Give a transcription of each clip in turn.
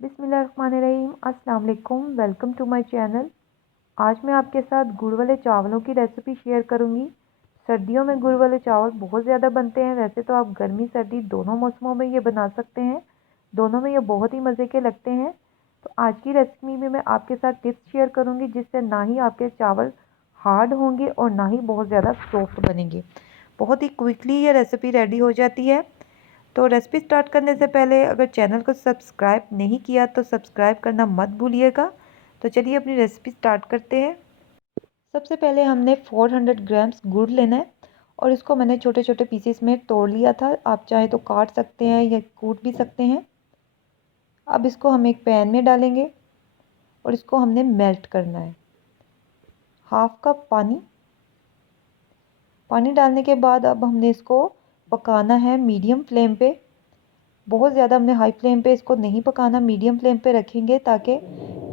बिस्मिल्लाहिर्रहमानिर्रहीम। अस्सलाम वालेकुम, वेलकम टू माय चैनल। आज मैं आपके साथ गुड़ वाले चावलों की रेसिपी शेयर करूंगी। सर्दियों में गुड़ वाले चावल बहुत ज़्यादा बनते हैं। वैसे तो आप गर्मी सर्दी दोनों मौसमों में ये बना सकते हैं, दोनों में ये बहुत ही मज़े के लगते हैं। तो आज की रेसिपी में मैं आपके साथ टिप्स शेयर करूँगी जिससे ना ही आपके चावल हार्ड होंगे और ना ही बहुत ज़्यादा सॉफ्ट बनेंगे। बहुत ही क्विकली ये रेसिपी रेडी हो जाती है। तो रेसिपी स्टार्ट करने से पहले अगर चैनल को सब्सक्राइब नहीं किया तो सब्सक्राइब करना मत भूलिएगा। तो चलिए अपनी रेसिपी स्टार्ट करते हैं। सबसे पहले हमने 400 ग्राम्स गुड़ लेना है और इसको मैंने छोटे छोटे पीसेस में तोड़ लिया था। आप चाहे तो काट सकते हैं या कूट भी सकते हैं। अब इसको हम एक पैन में डालेंगे और इसको हमने मेल्ट करना है। हाफ कप पानी डालने के बाद अब हमने इसको पकाना है मीडियम फ्लेम पे। बहुत ज़्यादा हमने हाई फ्लेम पे इसको नहीं पकाना, मीडियम फ्लेम पे रखेंगे ताकि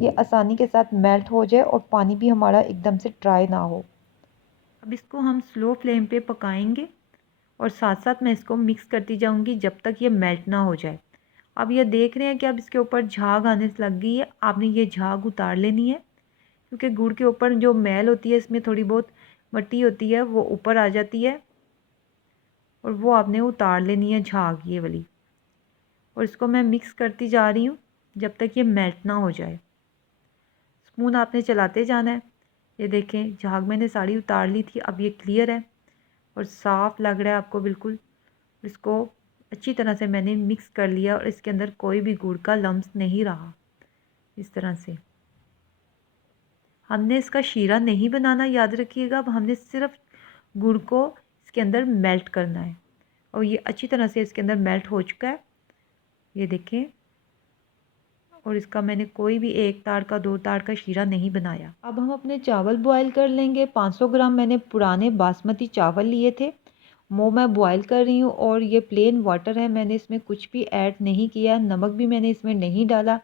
ये आसानी के साथ मेल्ट हो जाए और पानी भी हमारा एकदम से ड्राई ना हो। अब इसको हम स्लो फ्लेम पे पकाएंगे और साथ साथ मैं इसको मिक्स करती जाऊंगी जब तक ये मेल्ट ना हो जाए। अब ये देख रहे हैं कि अब इसके ऊपर झाग आने लग गई है। आपने ये झाग उतार लेनी है क्योंकि गुड़ के ऊपर जो मैल होती है, इसमें थोड़ी बहुत मिट्टी होती है, वो ऊपर आ जाती है और वो आपने उतार लेनी है झाग ये वाली। और इसको मैं मिक्स करती जा रही हूँ जब तक ये मेल्ट ना हो जाए। स्पून आपने चलाते जाना है। ये देखें झाग मैंने सारी उतार ली थी, अब ये क्लियर है और साफ़ लग रहा है आपको बिल्कुल। इसको अच्छी तरह से मैंने मिक्स कर लिया और इसके अंदर कोई भी गुड़ का लम्स नहीं रहा। इस तरह से हमने इसका शीरा नहीं बनाना, याद रखिएगा। अब हमने सिर्फ गुड़ को इसके अंदर मेल्ट करना है और ये अच्छी तरह से इसके अंदर मेल्ट हो चुका है, ये देखें। और इसका मैंने कोई भी एक तार का दो तार का शीरा नहीं बनाया। अब हम अपने चावल बॉयल कर लेंगे। 500 ग्राम मैंने पुराने बासमती चावल लिए थे, वो मैं बॉयल कर रही हूँ। और ये प्लेन वाटर है, मैंने इसमें कुछ भी ऐड नहीं किया, नमक भी मैंने इसमें नहीं डाला।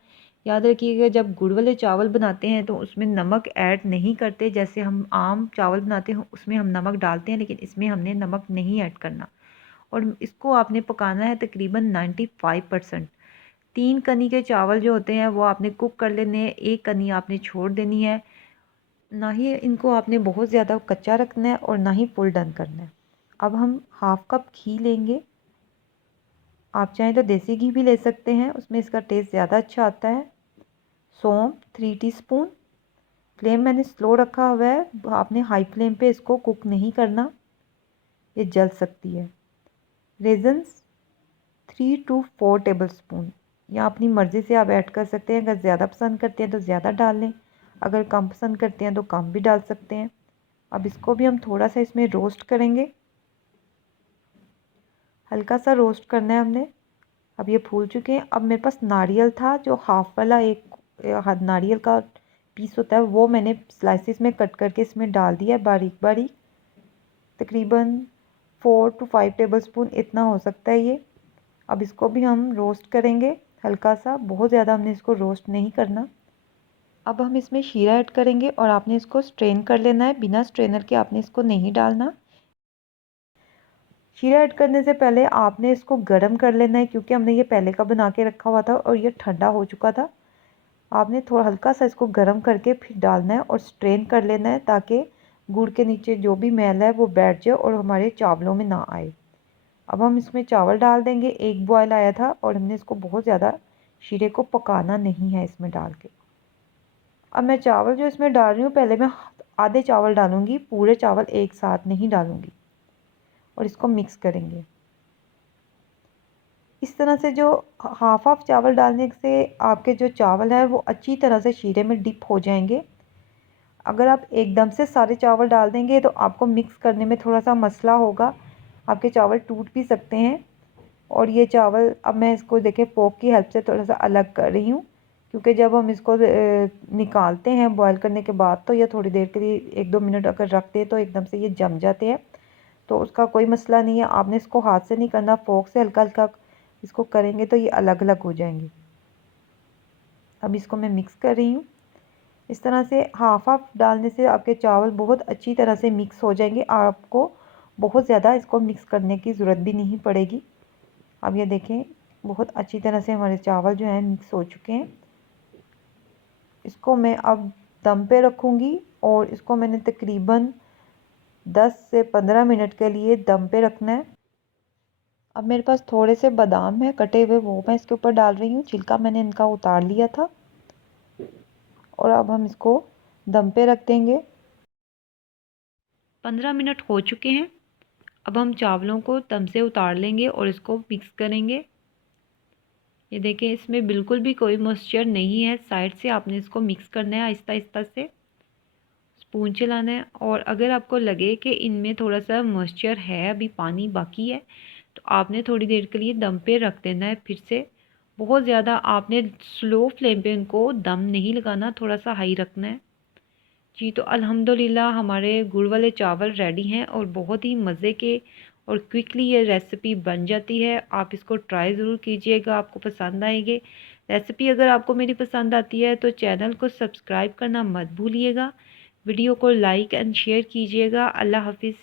याद रखिएगा जब गुड़ वाले चावल बनाते हैं तो उसमें नमक ऐड नहीं करते। जैसे हम आम चावल बनाते हैं उसमें हम नमक डालते हैं, लेकिन इसमें हमने नमक नहीं ऐड करना। और इसको आपने पकाना है तकरीबन 95%। 3 कनी के चावल जो होते हैं वो आपने कुक कर लेने हैं, 1 कनी आपने छोड़ देनी है। ना ही इनको आपने बहुत ज़्यादा कच्चा रखना है और ना ही फुल डन करना है। अब हम हाफ कप घी लेंगे। आप चाहें तो देसी घी भी ले सकते हैं, उसमें इसका टेस्ट ज़्यादा अच्छा आता है। सौंफ 3 टीस्पून। फ्लेम मैंने स्लो रखा हुआ है, आपने हाई फ्लेम पे इसको कुक नहीं करना, ये जल सकती है। रेजन्स 3 to 4 टेबल स्पून, या अपनी मर्ज़ी से आप ऐड कर सकते हैं। अगर ज़्यादा पसंद करते हैं तो ज़्यादा डाल लें, अगर कम पसंद करते हैं तो कम भी डाल सकते हैं। अब इसको भी हम थोड़ा सा इसमें रोस्ट करेंगे, हल्का सा रोस्ट करना है हमने। अब ये फूल चुके हैं। अब मेरे पास नारियल था, जो हाफ वाला एक नारियल का पीस होता है, वो मैंने स्लाइसिस में कट करके इसमें डाल दिया है बारीक बारीक। तकरीबन 4 to 5 टेबल स्पून इतना हो सकता है ये। अब इसको भी हम रोस्ट करेंगे हल्का सा, बहुत ज़्यादा हमने इसको रोस्ट नहीं करना। अब हम इसमें शीरा ऐड करेंगे और आपने इसको स्ट्रेन कर लेना है, बिना स्ट्रेनर के आपने इसको नहीं डालना। शीरा ऐड करने से पहले आपने इसको गर्म कर लेना है, क्योंकि हमने ये पहले का बना के रखा हुआ था और ये ठंडा हो चुका था। आपने थोड़ा हल्का सा इसको गर्म करके फिर डालना है और स्ट्रेन कर लेना है, ताकि गुड़ के नीचे जो भी मैल है वो बैठ जाए और हमारे चावलों में ना आए। अब हम इसमें चावल डाल देंगे। एक बॉयल आया था और हमने इसको बहुत ज़्यादा शीरे को पकाना नहीं है इसमें डाल के। अब मैं चावल जो इसमें डाल रही हूँ, पहले मैं आधे चावल डालूँगी, पूरे चावल एक साथ नहीं डालूँगी। और इसको मिक्स करेंगे इस तरह से। जो हाफ हाफ चावल डालने से आपके जो चावल है वो अच्छी तरह से शीरे में डिप हो जाएंगे। अगर आप एकदम से सारे चावल डाल देंगे तो आपको मिक्स करने में थोड़ा सा मसला होगा, आपके चावल टूट भी सकते हैं। और ये चावल अब मैं इसको देखें फोक की हेल्प से थोड़ा सा अलग कर रही हूँ, क्योंकि जब हम इसको निकालते हैं बॉयल करने के बाद तो ये थोड़ी देर के लिए 1-2 मिनट अगर रखते हैं तो एकदम से ये जम जाते हैं। तो उसका कोई मसला नहीं है, आपने इसको हाथ से नहीं करना, फोक से हल्का हल्का इसको करेंगे तो ये अलग अलग हो जाएंगे। अब इसको मैं मिक्स कर रही हूँ इस तरह से। हाफ हाफ डालने से आपके चावल बहुत अच्छी तरह से मिक्स हो जाएंगे, आपको बहुत ज़्यादा इसको मिक्स करने की ज़रूरत भी नहीं पड़ेगी। अब ये देखें बहुत अच्छी तरह से हमारे चावल जो हैं मिक्स हो चुके हैं। इसको मैं अब दम पे रखूँगी और इसको मैंने तकरीबन 10 से 15 मिनट के लिए दम पे रखना है। अब मेरे पास थोड़े से बादाम है कटे हुए, वो मैं इसके ऊपर डाल रही हूँ। छिलका मैंने इनका उतार लिया था और अब हम इसको दम पे रख देंगे। 15 मिनट हो चुके हैं। अब हम चावलों को दम से उतार लेंगे और इसको मिक्स करेंगे। ये देखें, इसमें बिल्कुल भी कोई मॉइस्चर नहीं है। साइड से आपने इसको मिक्स करना है आहिस्ता आहिस्ता से, स्पून चलाना है। और अगर आपको लगे कि इनमें थोड़ा सा मॉइस्चर है, अभी पानी बाकी है, तो आपने थोड़ी देर के लिए दम पे रख देना है। फिर से बहुत ज़्यादा आपने स्लो फ्लेम पे इनको दम नहीं लगाना, थोड़ा सा हाई रखना है जी। तो अल्हम्दुलिल्लाह हमारे गुड़ वाले चावल रेडी हैं और बहुत ही मज़े के और क्विकली ये रेसिपी बन जाती है। आप इसको ट्राई ज़रूर कीजिएगा, आपको पसंद आएगी रेसिपी। अगर आपको मेरी पसंद आती है तो चैनल को सब्सक्राइब करना मत भूलिएगा, वीडियो को लाइक एंड शेयर कीजिएगा। अल्लाह हाफिज़।